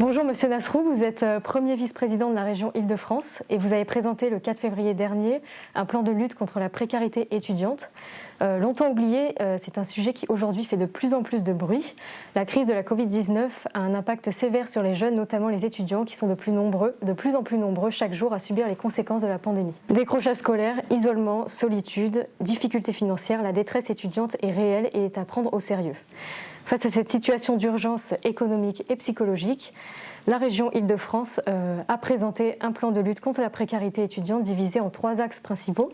Bonjour Monsieur Nasrou, vous êtes premier vice-président de la région Île-de-France et vous avez présenté le 4 février dernier un plan de lutte contre la précarité étudiante. Longtemps oublié, c'est un sujet qui aujourd'hui fait de plus en plus de bruit. La crise de la Covid-19 a un impact sévère sur les jeunes, notamment les étudiants qui sont de plus en plus nombreux chaque jour à subir les conséquences de la pandémie. Décrochage scolaire, isolement, solitude, difficultés financières, la détresse étudiante est réelle et est à prendre au sérieux. Face à cette situation d'urgence économique et psychologique, la région Île-de-France a présenté un plan de lutte contre la précarité étudiante divisé en 3 axes principaux.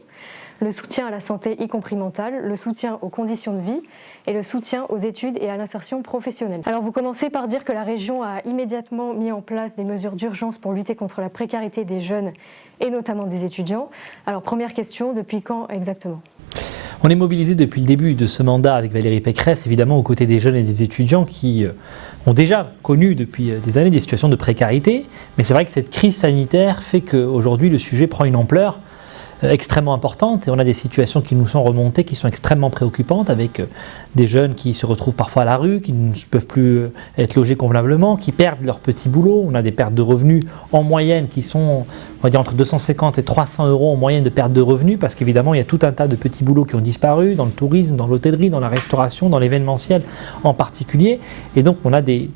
Le soutien à la santé, y compris mentale, le soutien aux conditions de vie et le soutien aux études et à l'insertion professionnelle. Alors vous commencez par dire que la région a immédiatement mis en place des mesures d'urgence pour lutter contre la précarité des jeunes et notamment des étudiants. Alors première question, depuis quand exactement ? On est mobilisé depuis le début de ce mandat avec Valérie Pécresse, évidemment aux côtés des jeunes et des étudiants qui ont déjà connu depuis des années des situations de précarité. Mais c'est vrai que cette crise sanitaire fait qu'aujourd'hui le sujet prend une ampleur extrêmement importante et on a des situations qui nous sont remontées qui sont extrêmement préoccupantes avec des jeunes qui se retrouvent parfois à la rue, qui ne peuvent plus être logés convenablement, qui perdent leur petit boulot. On a des pertes de revenus en moyenne qui sont, on va dire, entre 250 et 300 euros en moyenne de perte de revenus parce qu'évidemment il y a tout un tas de petits boulots qui ont disparu dans le tourisme, dans l'hôtellerie, dans la restauration, dans l'événementiel en particulier. Et donc on a des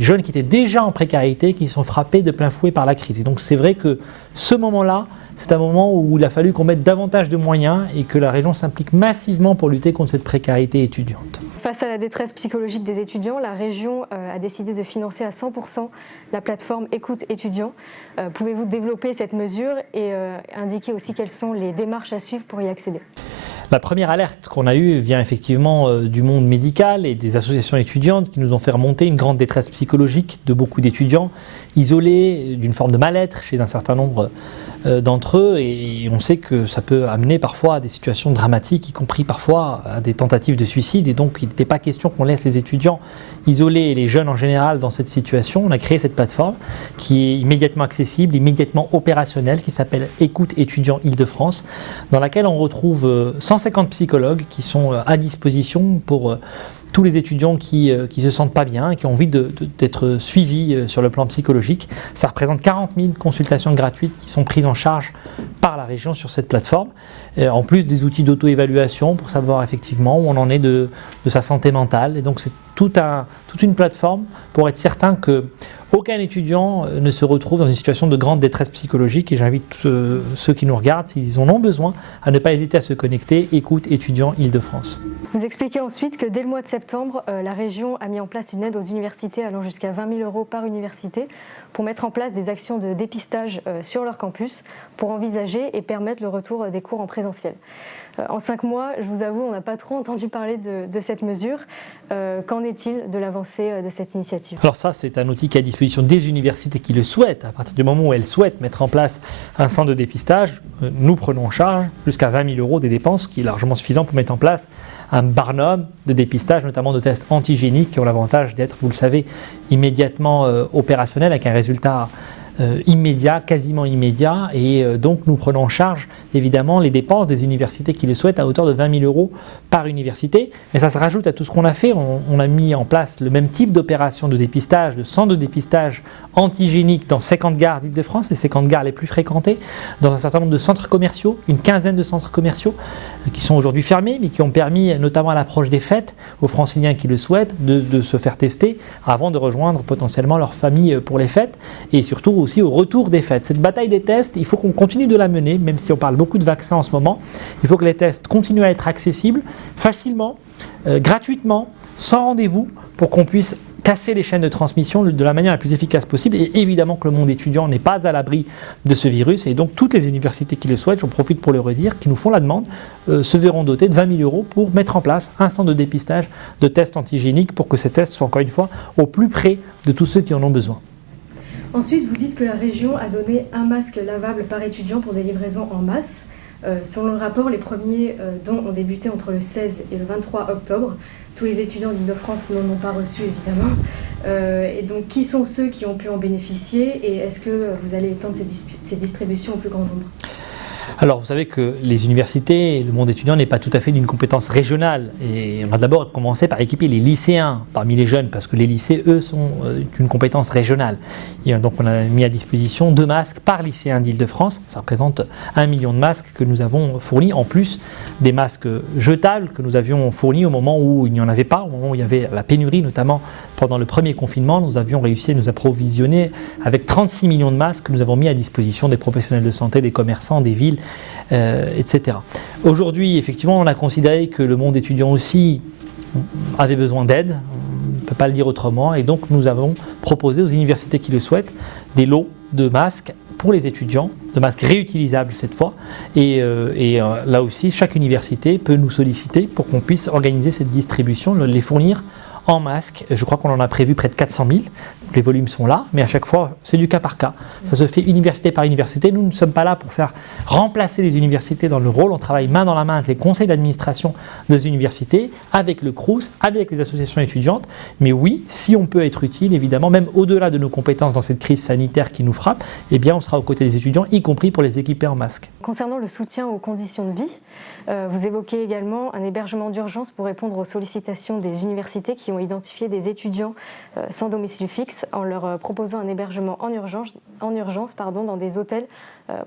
jeunes qui étaient déjà en précarité qui sont frappés de plein fouet par la crise. Et donc c'est vrai que ce moment-là, c'est un moment où il a fallu qu'on mette davantage de moyens et que la région s'implique massivement pour lutter contre cette précarité étudiante. Face à la détresse psychologique des étudiants, la région a décidé de financer à 100% la plateforme Écoute étudiants. Pouvez-vous développer cette mesure et indiquer aussi quelles sont les démarches à suivre pour y accéder ? La première alerte qu'on a eue vient effectivement du monde médical et des associations étudiantes qui nous ont fait remonter une grande détresse psychologique de beaucoup d'étudiants isolés, d'une forme de mal-être chez un certain nombre d'entre eux, et on sait que ça peut amener parfois à des situations dramatiques, y compris parfois à des tentatives de suicide, et donc il n'était pas question qu'on laisse les étudiants isolés et les jeunes en général dans cette situation. On a créé cette plateforme qui est immédiatement accessible, immédiatement opérationnelle, qui s'appelle Écoute étudiants Île-de-France, dans laquelle on retrouve 150 psychologues qui sont à disposition pour tous les étudiants qui se sentent pas bien et qui ont envie d'être suivis sur le plan psychologique. Ça représente 40 000 consultations gratuites qui sont prises en charge par la région sur cette plateforme, en plus des outils d'auto-évaluation pour savoir effectivement où on en est de sa santé mentale. Et donc c'est toute une plateforme pour être certain qu'aucun étudiant ne se retrouve dans une situation de grande détresse psychologique, et j'invite ceux qui nous regardent, s'ils en ont besoin, à ne pas hésiter à se connecter. Écoute étudiants Île-de-France. Vous expliquez ensuite que dès le mois de septembre, la région a mis en place une aide aux universités allant jusqu'à 20 000 € par université pour mettre en place des actions de dépistage sur leur campus pour envisager et permettre le retour des cours en présentiel. En 5 mois, je vous avoue, on n'a pas trop entendu parler de cette mesure. Qu'en est-il de l'avancée de cette initiative ? Alors ça, c'est un outil qui est à disposition des universités qui le souhaitent. À partir du moment où elles souhaitent mettre en place un centre de dépistage, nous prenons en charge jusqu'à 20 000 € des dépenses, qui est largement suffisant pour mettre en place un barnum de dépistage, notamment de tests antigéniques, qui ont l'avantage d'être, vous le savez, immédiatement opérationnels avec un résultat immédiat, quasiment immédiat, et donc nous prenons en charge évidemment les dépenses des universités qui le souhaitent à hauteur de 20 000 € par université. Mais ça se rajoute à tout ce qu'on a fait. On a mis en place le même type d'opération de dépistage, de centre de dépistage antigénique dans 50 gares d'Île-de-France, les 50 gares les plus fréquentées, dans un certain nombre de centres commerciaux, une quinzaine de centres commerciaux qui sont aujourd'hui fermés, mais qui ont permis, notamment à l'approche des fêtes, aux franciliens qui le souhaitent, de se faire tester avant de rejoindre potentiellement leur famille pour les fêtes, et surtout aussi au retour des fêtes. Cette bataille des tests, il faut qu'on continue de la mener, même si on parle beaucoup de vaccins en ce moment. Il faut que les tests continuent à être accessibles facilement, gratuitement, sans rendez-vous, pour qu'on puisse casser les chaînes de transmission de la manière la plus efficace possible. Et évidemment que le monde étudiant n'est pas à l'abri de ce virus, et donc toutes les universités qui le souhaitent, j'en profite pour le redire, qui nous font la demande, se verront dotés de 20 000 € pour mettre en place un centre de dépistage de tests antigéniques pour que ces tests soient encore une fois au plus près de tous ceux qui en ont besoin. Ensuite, vous dites que la région a donné un masque lavable par étudiant pour des livraisons en masse. Selon le rapport, les premiers dons ont débuté entre le 16 et le 23 octobre. Tous les étudiants d'Île-de-France n'en ont pas reçu, évidemment. Et donc, qui sont ceux qui ont pu en bénéficier, et est-ce que vous allez étendre ces distributions au plus grand nombre ? Alors, vous savez que les universités et le monde étudiant n'est pas tout à fait d'une compétence régionale. Et on va d'abord commencer par équiper les lycéens parmi les jeunes, parce que les lycées, eux, sont d'une compétence régionale. Et donc, on a mis à disposition 2 masques par lycéen d'Île-de-France. Ça représente 1 million de masques que nous avons fournis, en plus des masques jetables que nous avions fournis au moment où il n'y en avait pas, au moment où il y avait la pénurie, notamment pendant le premier confinement. Nous avions réussi à nous approvisionner avec 36 millions de masques que nous avons mis à disposition des professionnels de santé, des commerçants, des villes, etc. Aujourd'hui, effectivement, on a considéré que le monde étudiant aussi avait besoin d'aide, on ne peut pas le dire autrement, et donc nous avons proposé aux universités qui le souhaitent des lots de masques pour les étudiants, de masques réutilisables cette fois, et là aussi, chaque université peut nous solliciter pour qu'on puisse organiser cette distribution, les fournir en masques. Je crois qu'on en a prévu près de 400 000. Les volumes sont là, mais à chaque fois, c'est du cas par cas. Ça se fait université par université. Nous ne sommes pas là pour faire remplacer les universités dans le rôle. On travaille main dans la main avec les conseils d'administration des universités, avec le Crous, avec les associations étudiantes. Mais oui, si on peut être utile, évidemment, même au-delà de nos compétences dans cette crise sanitaire qui nous frappe, eh bien, on sera aux côtés des étudiants, y compris pour les équiper en masques. Concernant le soutien aux conditions de vie, vous évoquez également un hébergement d'urgence pour répondre aux sollicitations des universités qui ont identifié des étudiants sans domicile fixe en leur proposant un hébergement en urgence dans des hôtels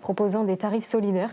proposant des tarifs solidaires.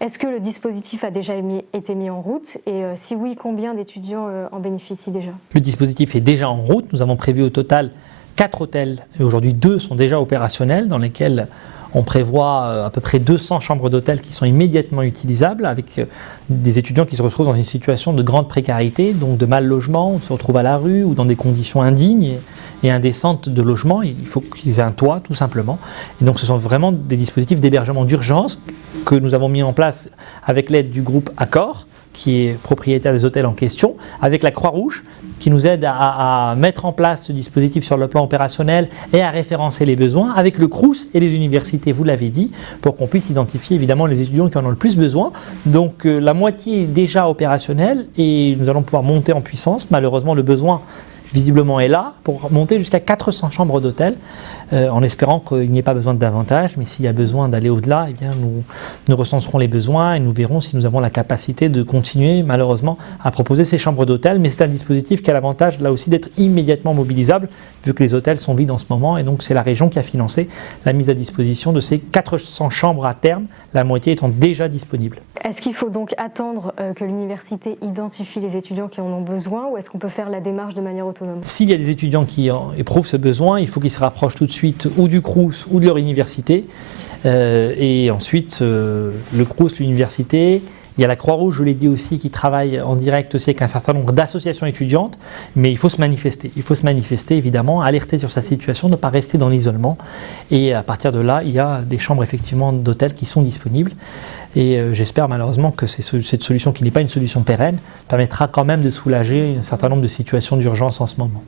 Est-ce que le dispositif a déjà été mis en route et si oui, combien d'étudiants en bénéficient déjà? Le dispositif est déjà en route. Nous avons prévu au total 4 hôtels et aujourd'hui 2 sont déjà opérationnels dans lesquels on prévoit à peu près 200 chambres d'hôtel qui sont immédiatement utilisables avec des étudiants qui se retrouvent dans une situation de grande précarité, donc de mal logement, on se retrouve à la rue ou dans des conditions indignes et indécentes de logement. Il faut qu'ils aient un toit tout simplement. Et donc ce sont vraiment des dispositifs d'hébergement d'urgence que nous avons mis en place avec l'aide du groupe Accor, qui est propriétaire des hôtels en question, avec la Croix-Rouge, qui nous aide à mettre en place ce dispositif sur le plan opérationnel et à référencer les besoins, avec le Crous et les universités, vous l'avez dit, pour qu'on puisse identifier évidemment les étudiants qui en ont le plus besoin. Donc la moitié est déjà opérationnelle et nous allons pouvoir monter en puissance. Malheureusement, le besoin visiblement est là pour monter jusqu'à 400 chambres d'hôtel, en espérant qu'il n'y ait pas besoin de davantage, mais s'il y a besoin d'aller au-delà, eh bien nous recenserons les besoins et nous verrons si nous avons la capacité de continuer malheureusement à proposer ces chambres d'hôtel. Mais c'est un dispositif qui a l'avantage là aussi d'être immédiatement mobilisable, vu que les hôtels sont vides en ce moment, et donc c'est la région qui a financé la mise à disposition de ces 400 chambres à terme, la moitié étant déjà disponible. Est-ce qu'il faut donc attendre que l'université identifie les étudiants qui en ont besoin, ou est-ce qu'on peut faire la démarche de manière autonome? S'il y a des étudiants qui éprouvent ce besoin, il faut qu'ils se rapprochent tout de suite ou du Crous ou de leur université. Et ensuite, le Crous, l'université, il y a la Croix-Rouge, je l'ai dit aussi, qui travaille en direct aussi avec un certain nombre d'associations étudiantes, mais il faut se manifester. Il faut se manifester, évidemment, alerter sur sa situation, ne pas rester dans l'isolement. Et à partir de là, il y a des chambres effectivement d'hôtel qui sont disponibles. Et j'espère malheureusement que cette solution, qui n'est pas une solution pérenne, permettra quand même de soulager un certain nombre de situations d'urgence en ce moment.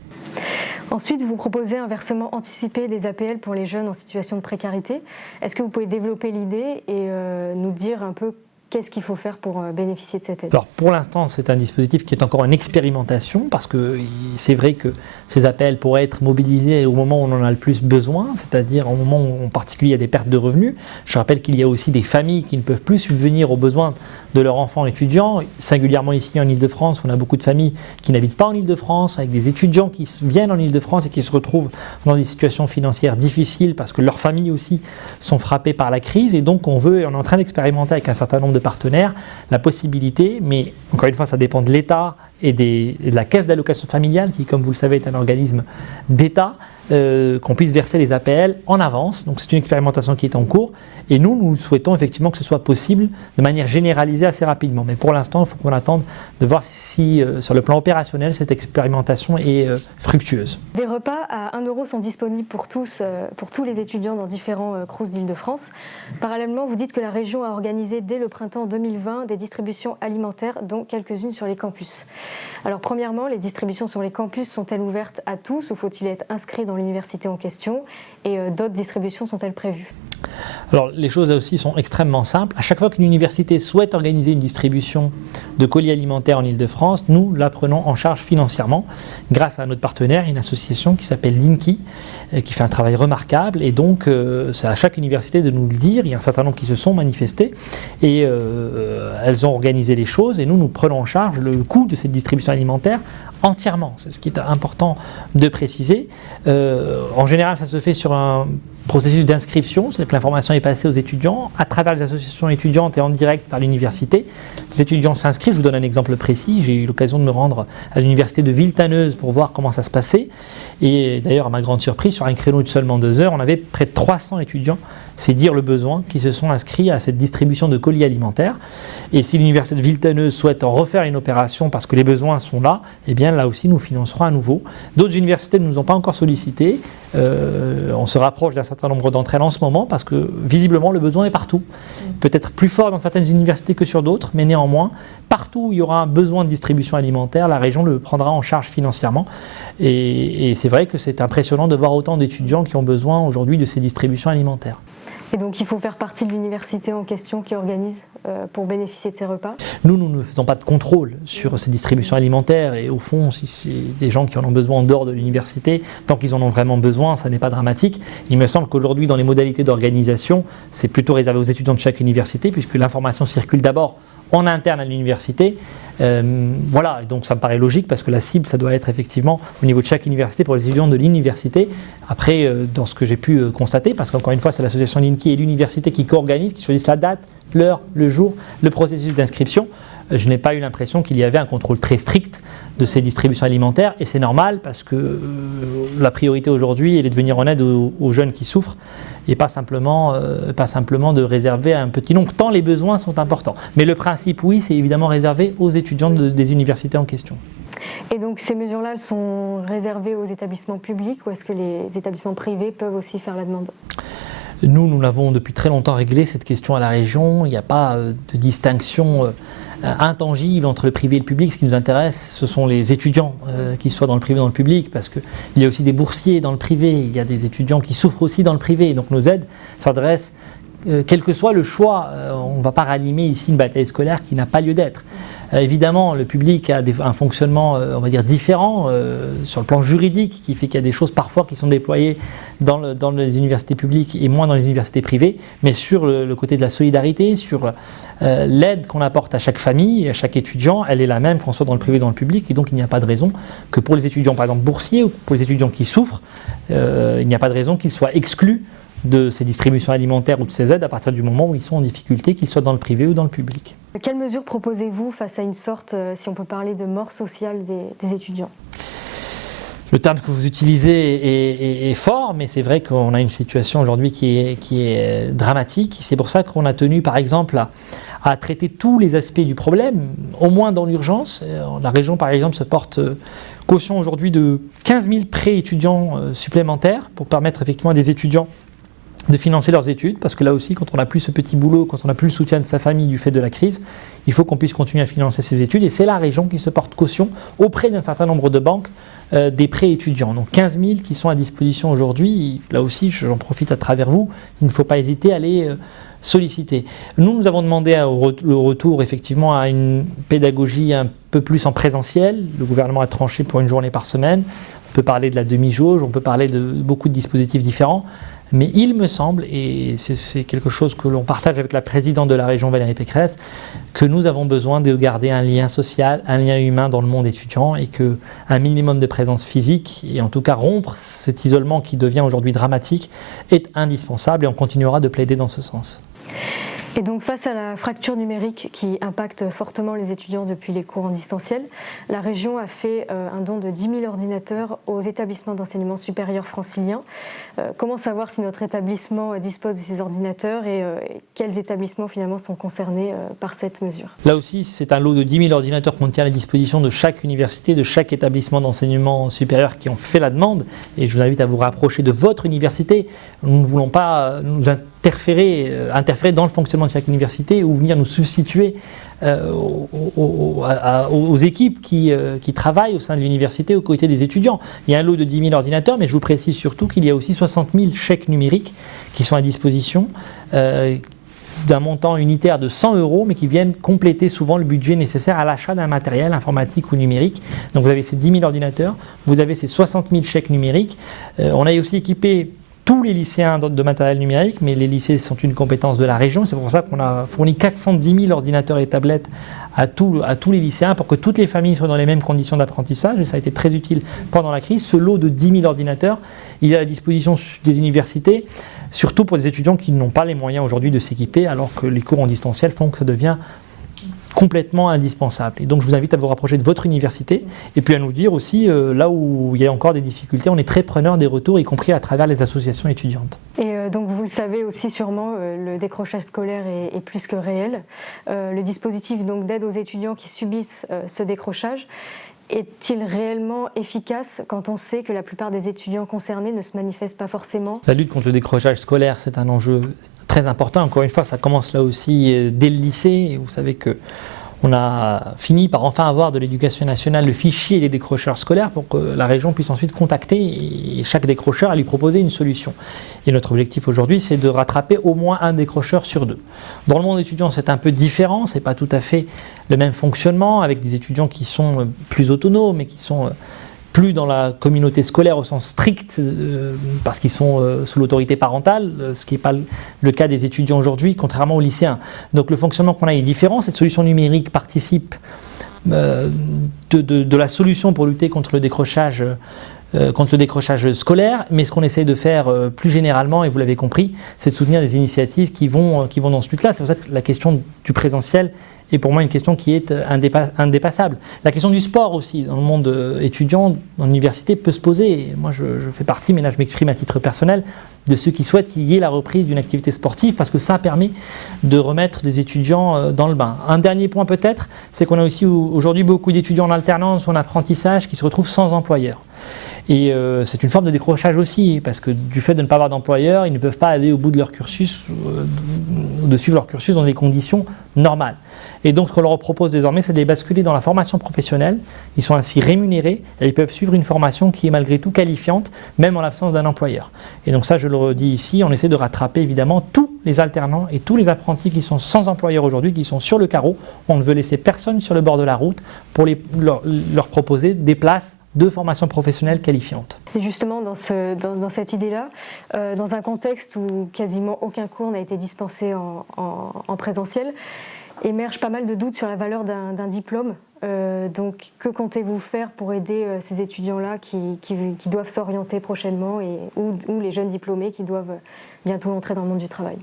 Ensuite, vous proposez un versement anticipé des APL pour les jeunes en situation de précarité. Est-ce que vous pouvez développer l'idée et nous dire un peu qu'est-ce qu'il faut faire pour bénéficier de cette aide? Alors pour l'instant, c'est un dispositif qui est encore en expérimentation, parce que c'est vrai que ces APL pourraient être mobilisés au moment où on en a le plus besoin, c'est-à-dire au moment où en particulier il y a des pertes de revenus. Je rappelle qu'il y a aussi des familles qui ne peuvent plus subvenir aux besoins de leurs enfants étudiants, singulièrement ici en Île-de-France, on a beaucoup de familles qui n'habitent pas en Île-de-France, avec des étudiants qui viennent en Île-de-France et qui se retrouvent dans des situations financières difficiles parce que leurs familles aussi sont frappées par la crise, et donc on est en train d'expérimenter avec un certain nombre de partenaires la possibilité, mais encore une fois ça dépend de l'État et de la caisse d'allocation familiale qui, comme vous le savez, est un organisme d'État, qu'on puisse verser les APL en avance. Donc c'est une expérimentation qui est en cours et nous souhaitons effectivement que ce soit possible de manière généralisée assez rapidement. Mais pour l'instant, il faut qu'on attende de voir si sur le plan opérationnel cette expérimentation est fructueuse. Des repas à 1 € sont disponibles pour tous les étudiants dans différents Crous d'Île-de-France. Parallèlement, vous dites que la région a organisé dès le printemps 2020 des distributions alimentaires, dont quelques-unes sur les campus. Alors premièrement, les distributions sur les campus sont-elles ouvertes à tous ou faut-il être inscrit dans l'université en question, et d'autres distributions sont-elles prévues? Alors les choses là aussi sont extrêmement simples. À chaque fois qu'une université souhaite organiser une distribution de colis alimentaires en Île-de-France, nous la prenons en charge financièrement grâce à notre partenaire, une association qui s'appelle Linky, qui fait un travail remarquable. Et donc c'est à chaque université de nous le dire. Il y a un certain nombre qui se sont manifestés et elles ont organisé les choses et nous prenons en charge le coût de cette distribution alimentaire entièrement. C'est ce qui est important de préciser. En général, ça se fait sur un processus d'inscription, c'est-à-dire que l'information est passée aux étudiants à travers les associations étudiantes et en direct par l'université. Les étudiants s'inscrivent. Je vous donne un exemple précis. J'ai eu l'occasion de me rendre à l'université de Villetaneuse pour voir comment ça se passait. Et d'ailleurs, à ma grande surprise, sur un créneau de seulement 2 heures, on avait près de 300 étudiants, c'est dire le besoin, qui se sont inscrits à cette distribution de colis alimentaires. Et si l'université de Villetaneuse souhaite en refaire une opération parce que les besoins sont là, eh bien là aussi nous financerons à nouveau. D'autres universités ne nous ont pas encore sollicité. On se rapproche d'un certain nombre d'entre elles en ce moment parce que visiblement le besoin est partout. Peut-être plus fort dans certaines universités que sur d'autres, mais néanmoins, partout où il y aura un besoin de distribution alimentaire, la région le prendra en charge financièrement. Et c'est vrai que c'est impressionnant de voir autant d'étudiants qui ont besoin aujourd'hui de ces distributions alimentaires. Et donc il faut faire partie de l'université en question qui organise pour bénéficier de ces repas? Nous ne faisons pas de contrôle sur ces distributions alimentaires et au fond, si c'est des gens qui en ont besoin en dehors de l'université, tant qu'ils en ont vraiment besoin, ça n'est pas dramatique. Il me semble qu'aujourd'hui, dans les modalités d'organisation, c'est plutôt réservé aux étudiants de chaque université puisque l'information circule d'abord en interne à l'université. Voilà, et donc ça me paraît logique parce que la cible, ça doit être effectivement au niveau de chaque université pour les étudiants de l'université. Après, dans ce que j'ai pu constater, parce qu'encore une fois, c'est l'association Linky et l'université qui co-organisent, qui choisissent la date, l'heure, le jour, le processus d'inscription. Je n'ai pas eu l'impression qu'il y avait un contrôle très strict de ces distributions alimentaires et c'est normal parce que la priorité aujourd'hui, elle est de venir en aide aux jeunes qui souffrent et pas simplement de réserver un petit nombre, tant les besoins sont importants. Mais le principe, oui, c'est évidemment réservé aux étudiants des universités en question. Et donc ces mesures-là, elles sont réservées aux établissements publics ou est-ce que les établissements privés peuvent aussi faire la demande ? Nous l'avons depuis très longtemps réglé cette question à la région. Il n'y a pas de distinction intangible entre le privé et le public. Ce qui nous intéresse, ce sont les étudiants, qu'ils soient dans le privé ou dans le public, parce qu'il y a aussi des boursiers dans le privé, il y a des étudiants qui souffrent aussi dans le privé. Donc nos aides s'adressent, quel que soit le choix, on ne va pas ranimer ici une bataille scolaire qui n'a pas lieu d'être. Évidemment, le public a un fonctionnement, on va dire, différent sur le plan juridique, qui fait qu'il y a des choses parfois qui sont déployées dans les universités publiques et moins dans les universités privées, mais sur le côté de la solidarité, sur l'aide qu'on apporte à chaque famille, à chaque étudiant, elle est la même qu'on soit dans le privé ou dans le public, et donc il n'y a pas de raison que pour les étudiants, par exemple, boursiers, ou pour les étudiants qui souffrent, il n'y a pas de raison qu'ils soient exclus de ces distributions alimentaires ou de ces aides à partir du moment où ils sont en difficulté, qu'ils soient dans le privé ou dans le public. Quelles mesures proposez-vous face à une sorte, si on peut parler de mort sociale des étudiants ? Le terme que vous utilisez est fort, mais c'est vrai qu'on a une situation aujourd'hui qui est dramatique. C'est pour ça qu'on a tenu, par exemple, à traiter tous les aspects du problème, au moins dans l'urgence. La région, par exemple, se porte caution aujourd'hui de 15 000 prêts étudiants supplémentaires pour permettre effectivement à des étudiants de financer leurs études, parce que là aussi, quand on n'a plus ce petit boulot, quand on n'a plus le soutien de sa famille du fait de la crise, il faut qu'on puisse continuer à financer ses études, et c'est la région qui se porte caution auprès d'un certain nombre de banques des prêts étudiants. Donc 15 000 qui sont à disposition aujourd'hui, là aussi, j'en profite à travers vous, il ne faut pas hésiter à les solliciter. Nous avons demandé le retour effectivement à une pédagogie un peu plus en présentiel. Le gouvernement a tranché pour une journée par semaine. On peut parler de la demi-jauge, on peut parler de beaucoup de dispositifs différents. Mais il me semble, et c'est quelque chose que l'on partage avec la présidente de la région Valérie Pécresse, que nous avons besoin de garder un lien social, un lien humain dans le monde étudiant et qu'un minimum de présence physique, et en tout cas rompre cet isolement qui devient aujourd'hui dramatique, est indispensable et on continuera de plaider dans ce sens. Et donc face à la fracture numérique qui impacte fortement les étudiants depuis les cours en distanciel, la région a fait un don de 10 000 ordinateurs aux établissements d'enseignement supérieur franciliens. Comment savoir si notre établissement dispose de ces ordinateurs et quels établissements finalement sont concernés par cette mesure ? Là aussi, c'est un lot de 10 000 ordinateurs qu'on tient à la disposition de chaque université, de chaque établissement d'enseignement supérieur qui ont fait la demande. Et je vous invite à vous rapprocher de votre université. Nous ne voulons pas nous interférer dans le fonctionnement de chaque université ou venir nous substituer aux équipes qui travaillent au sein de l'université aux côtés des étudiants. Il y a un lot de 10 000 ordinateurs, mais je vous précise surtout qu'il y a aussi 60 000 chèques numériques qui sont à disposition d'un montant unitaire de 100 €, mais qui viennent compléter souvent le budget nécessaire à l'achat d'un matériel informatique ou numérique. Donc vous avez ces 10 000 ordinateurs, vous avez ces 60 000 chèques numériques. On a aussi équipé tous les lycéens de matériel numérique, mais les lycées sont une compétence de la région. C'est pour ça qu'on a fourni 410 000 ordinateurs et tablettes à tous les lycéens pour que toutes les familles soient dans les mêmes conditions d'apprentissage. Et ça a été très utile pendant la crise. Ce lot de 10 000 ordinateurs, il est à la disposition des universités, surtout pour des étudiants qui n'ont pas les moyens aujourd'hui de s'équiper, alors que les cours en distanciel font que ça devient complètement indispensable. Et donc je vous invite à vous rapprocher de votre université et puis à nous dire aussi là où il y a encore des difficultés. On est très preneurs des retours, y compris à travers les associations étudiantes. Et donc vous le savez aussi sûrement, le décrochage scolaire est plus que réel. Le dispositif donc d'aide aux étudiants qui subissent ce décrochage est-il réellement efficace quand on sait que la plupart des étudiants concernés ne se manifestent pas forcément ? La lutte contre le décrochage scolaire, c'est un enjeu très important. Encore une fois, ça commence là aussi dès le lycée. Et vous savez qu'on a fini par enfin avoir de l'Éducation nationale le fichier des décrocheurs scolaires pour que la région puisse ensuite contacter et chaque décrocheur à lui proposer une solution. Et notre objectif aujourd'hui, c'est de rattraper au moins un décrocheur sur deux. Dans le monde étudiant, c'est un peu différent, c'est pas tout à fait le même fonctionnement, avec des étudiants qui sont plus autonomes et qui sont plus dans la communauté scolaire au sens strict, parce qu'ils sont sous l'autorité parentale, ce qui n'est pas le cas des étudiants aujourd'hui, contrairement aux lycéens. Donc le fonctionnement qu'on a est différent. Cette solution numérique participe de la solution pour lutter contre le décrochage scolaire, mais ce qu'on essaie de faire plus généralement, et vous l'avez compris, c'est de soutenir des initiatives qui vont dans ce but-là. C'est pour ça que la question du présentiel est pour moi une question qui est indépassable. La question du sport aussi, dans le monde étudiant, dans l'université, peut se poser. Et moi, je fais partie, mais là je m'exprime à titre personnel, de ceux qui souhaitent qu'il y ait la reprise d'une activité sportive, parce que ça permet de remettre des étudiants dans le bain. Un dernier point peut-être, c'est qu'on a aussi aujourd'hui beaucoup d'étudiants en alternance ou en apprentissage qui se retrouvent sans employeur. Et c'est une forme de décrochage aussi, parce que du fait de ne pas avoir d'employeur, ils ne peuvent pas aller au bout de leur cursus, de suivre leur cursus dans des conditions normales. Et donc ce qu'on leur propose désormais, c'est de les basculer dans la formation professionnelle. Ils sont ainsi rémunérés et ils peuvent suivre une formation qui est malgré tout qualifiante, même en l'absence d'un employeur. Et donc ça, je le redis ici, on essaie de rattraper évidemment tous les alternants et tous les apprentis qui sont sans employeur aujourd'hui, qui sont sur le carreau. On ne veut laisser personne sur le bord de la route pour leur proposer des places de formation professionnelle qualifiante. Et justement, dans cette idée-là, dans un contexte où quasiment aucun cours n'a été dispensé en présentiel, émergent pas mal de doutes sur la valeur d'un diplôme. Donc, que comptez-vous faire pour aider ces étudiants-là qui doivent s'orienter prochainement ou les jeunes diplômés qui doivent bientôt entrer dans le monde du travail ?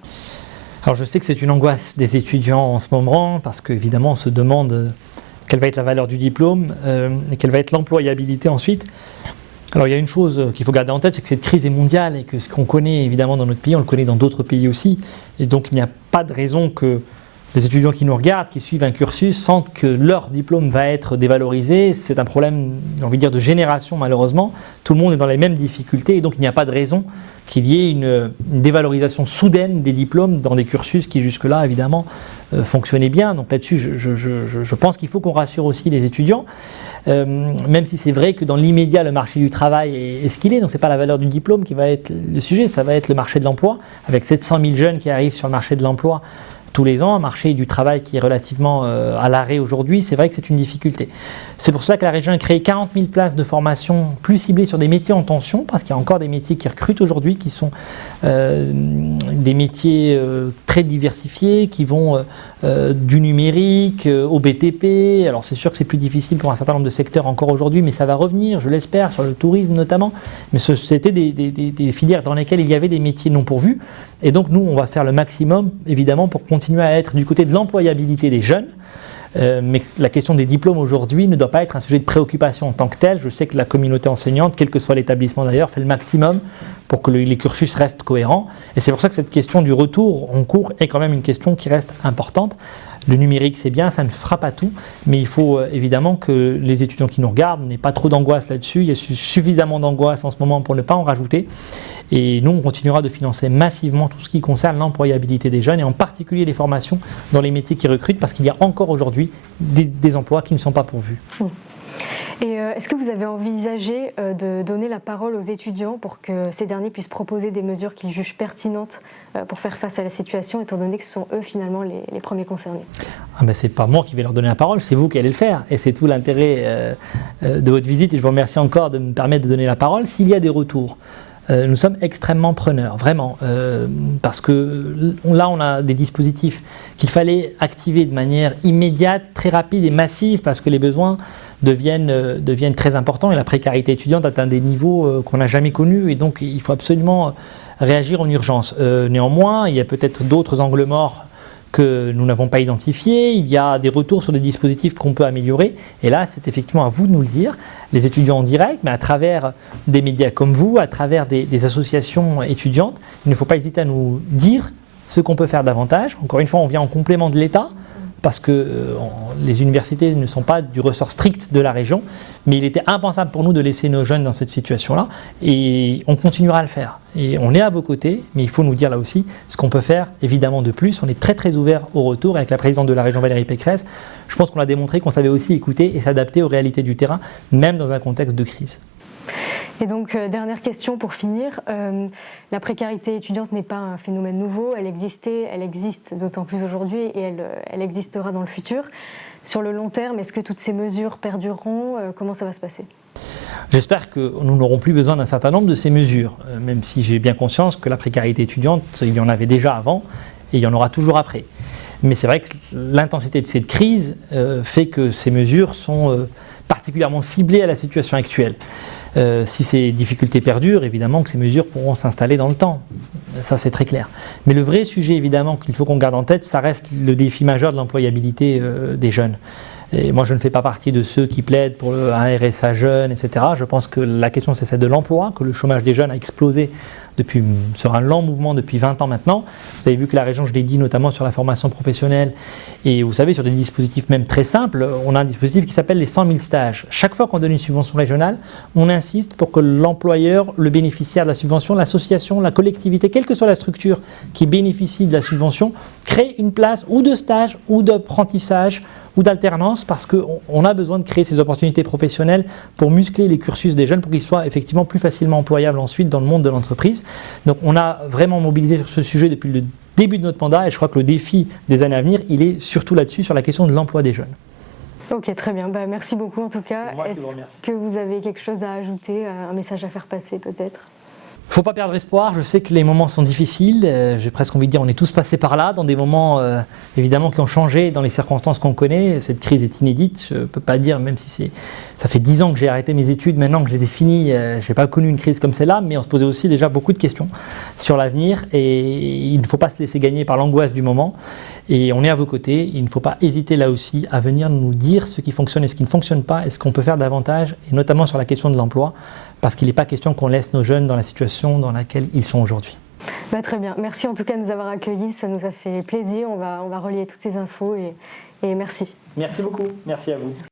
Alors, je sais que c'est une angoisse des étudiants en ce moment, parce qu'évidemment, on se demande quelle va être la valeur du diplôme et quelle va être l'employabilité ensuite. Alors il y a une chose qu'il faut garder en tête, c'est que cette crise est mondiale et que ce qu'on connaît évidemment dans notre pays, on le connaît dans d'autres pays aussi. Et donc il n'y a pas de raison que les étudiants qui nous regardent, qui suivent un cursus, sentent que leur diplôme va être dévalorisé. C'est un problème, j'ai envie de dire, de génération malheureusement. Tout le monde est dans les mêmes difficultés et donc il n'y a pas de raison qu'il y ait une dévalorisation soudaine des diplômes dans des cursus qui jusque-là évidemment fonctionnaient bien. Donc là-dessus, je pense qu'il faut qu'on rassure aussi les étudiants, même si c'est vrai que dans l'immédiat, le marché du travail est ce qu'il est. Donc ce n'est pas la valeur du diplôme qui va être le sujet, ça va être le marché de l'emploi, avec 700 000 jeunes qui arrivent sur le marché de l'emploi tous les ans, un marché du travail qui est relativement à l'arrêt aujourd'hui, c'est vrai que c'est une difficulté. C'est pour ça que la région a créé 40 000 places de formation plus ciblées sur des métiers en tension, parce qu'il y a encore des métiers qui recrutent aujourd'hui, qui sont des métiers très diversifiés, qui vont du numérique au BTP. Alors c'est sûr que c'est plus difficile pour un certain nombre de secteurs encore aujourd'hui, mais ça va revenir, je l'espère, sur le tourisme notamment. Mais c'était des filières dans lesquelles il y avait des métiers non pourvus. Et donc nous, on va faire le maximum, évidemment, pour continuer à être du côté de l'employabilité des jeunes. Mais la question des diplômes aujourd'hui ne doit pas être un sujet de préoccupation en tant que tel. Je sais que la communauté enseignante, quel que soit l'établissement d'ailleurs, fait le maximum pour que les cursus restent cohérents. Et c'est pour ça que cette question du retour en cours est quand même une question qui reste importante. Le numérique, c'est bien, ça ne fera pas tout, mais il faut évidemment que les étudiants qui nous regardent n'aient pas trop d'angoisse là-dessus. Il y a suffisamment d'angoisse en ce moment pour ne pas en rajouter. Et nous, on continuera de financer massivement tout ce qui concerne l'employabilité des jeunes, et en particulier les formations dans les métiers qui recrutent, parce qu'il y a encore aujourd'hui des emplois qui ne sont pas pourvus. Et est-ce que vous avez envisagé de donner la parole aux étudiants pour que ces derniers puissent proposer des mesures qu'ils jugent pertinentes pour faire face à la situation, étant donné que ce sont eux finalement les premiers concernés? Ce n'est pas moi qui vais leur donner la parole, c'est vous qui allez le faire. Et c'est tout l'intérêt de votre visite. Et je vous remercie encore de me permettre de donner la parole. S'il y a des retours, nous sommes extrêmement preneurs, vraiment, parce que là, on a des dispositifs qu'il fallait activer de manière immédiate, très rapide et massive, parce que les besoins deviennent très importants et la précarité étudiante atteint des niveaux qu'on n'a jamais connus, et donc il faut absolument réagir en urgence. Néanmoins, il y a peut-être d'autres angles morts que nous n'avons pas identifiés, il y a des retours sur des dispositifs qu'on peut améliorer, et là c'est effectivement à vous de nous le dire, les étudiants en direct, mais à travers des médias comme vous, à travers des associations étudiantes. Il ne faut pas hésiter à nous dire ce qu'on peut faire davantage. Encore une fois, on vient en complément de l'État, parce que les universités ne sont pas du ressort strict de la région, mais il était impensable pour nous de laisser nos jeunes dans cette situation-là, et on continuera à le faire. Et on est à vos côtés, mais il faut nous dire là aussi ce qu'on peut faire évidemment de plus. On est très très ouvert au retour, et avec la présidente de la région Valérie Pécresse, je pense qu'on a démontré qu'on savait aussi écouter et s'adapter aux réalités du terrain, même dans un contexte de crise. Et donc, dernière question pour finir, la précarité étudiante n'est pas un phénomène nouveau, elle existait, elle existe d'autant plus aujourd'hui, et elle existera dans le futur. Sur le long terme, est-ce que toutes ces mesures perdureront? Comment ça va se passer? J'espère que nous n'aurons plus besoin d'un certain nombre de ces mesures, même si j'ai bien conscience que la précarité étudiante, il y en avait déjà avant et il y en aura toujours après. Mais c'est vrai que l'intensité de cette crise fait que ces mesures sont particulièrement ciblées à la situation actuelle. Si ces difficultés perdurent, évidemment que ces mesures pourront s'installer dans le temps. Ça, c'est très clair. Mais le vrai sujet, évidemment, qu'il faut qu'on garde en tête, ça reste le défi majeur de l'employabilité des jeunes. Et moi, je ne fais pas partie de ceux qui plaident pour un RSA jeune, etc. Je pense que la question, c'est celle de l'emploi, que le chômage des jeunes a explosé sur un lent mouvement depuis 20 ans maintenant. Vous avez vu que la région, je l'ai dit, notamment sur la formation professionnelle, et vous savez, sur des dispositifs même très simples, on a un dispositif qui s'appelle les 100 000 stages. Chaque fois qu'on donne une subvention régionale, on insiste pour que l'employeur, le bénéficiaire de la subvention, l'association, la collectivité, quelle que soit la structure qui bénéficie de la subvention, crée une place ou de stage ou d'apprentissage ou d'alternance, parce qu'on a besoin de créer ces opportunités professionnelles pour muscler les cursus des jeunes, pour qu'ils soient effectivement plus facilement employables ensuite dans le monde de l'entreprise. Donc on a vraiment mobilisé sur ce sujet depuis le début de notre mandat, et je crois que le défi des années à venir, il est surtout là-dessus, sur la question de l'emploi des jeunes. Ok, très bien. Merci beaucoup en tout cas. Est-ce que vous avez quelque chose à ajouter, un message à faire passer peut-être ? Il ne faut pas perdre espoir, je sais que les moments sont difficiles, j'ai presque envie de dire on est tous passés par là, dans des moments évidemment qui ont changé dans les circonstances qu'on connaît. Cette crise est inédite, je ne peux pas dire, même si ça fait 10 ans que j'ai arrêté mes études, maintenant que je les ai finies, je n'ai pas connu une crise comme celle-là, mais on se posait aussi déjà beaucoup de questions sur l'avenir, et il ne faut pas se laisser gagner par l'angoisse du moment, et on est à vos côtés. Il ne faut pas hésiter là aussi à venir nous dire ce qui fonctionne et ce qui ne fonctionne pas, et ce qu'on peut faire davantage, et notamment sur la question de l'emploi, parce qu'il n'est pas question qu'on laisse nos jeunes dans la situation dans laquelle ils sont aujourd'hui. Très bien, merci en tout cas de nous avoir accueillis, ça nous a fait plaisir, on va relayer toutes ces infos et merci. Merci beaucoup, merci à vous.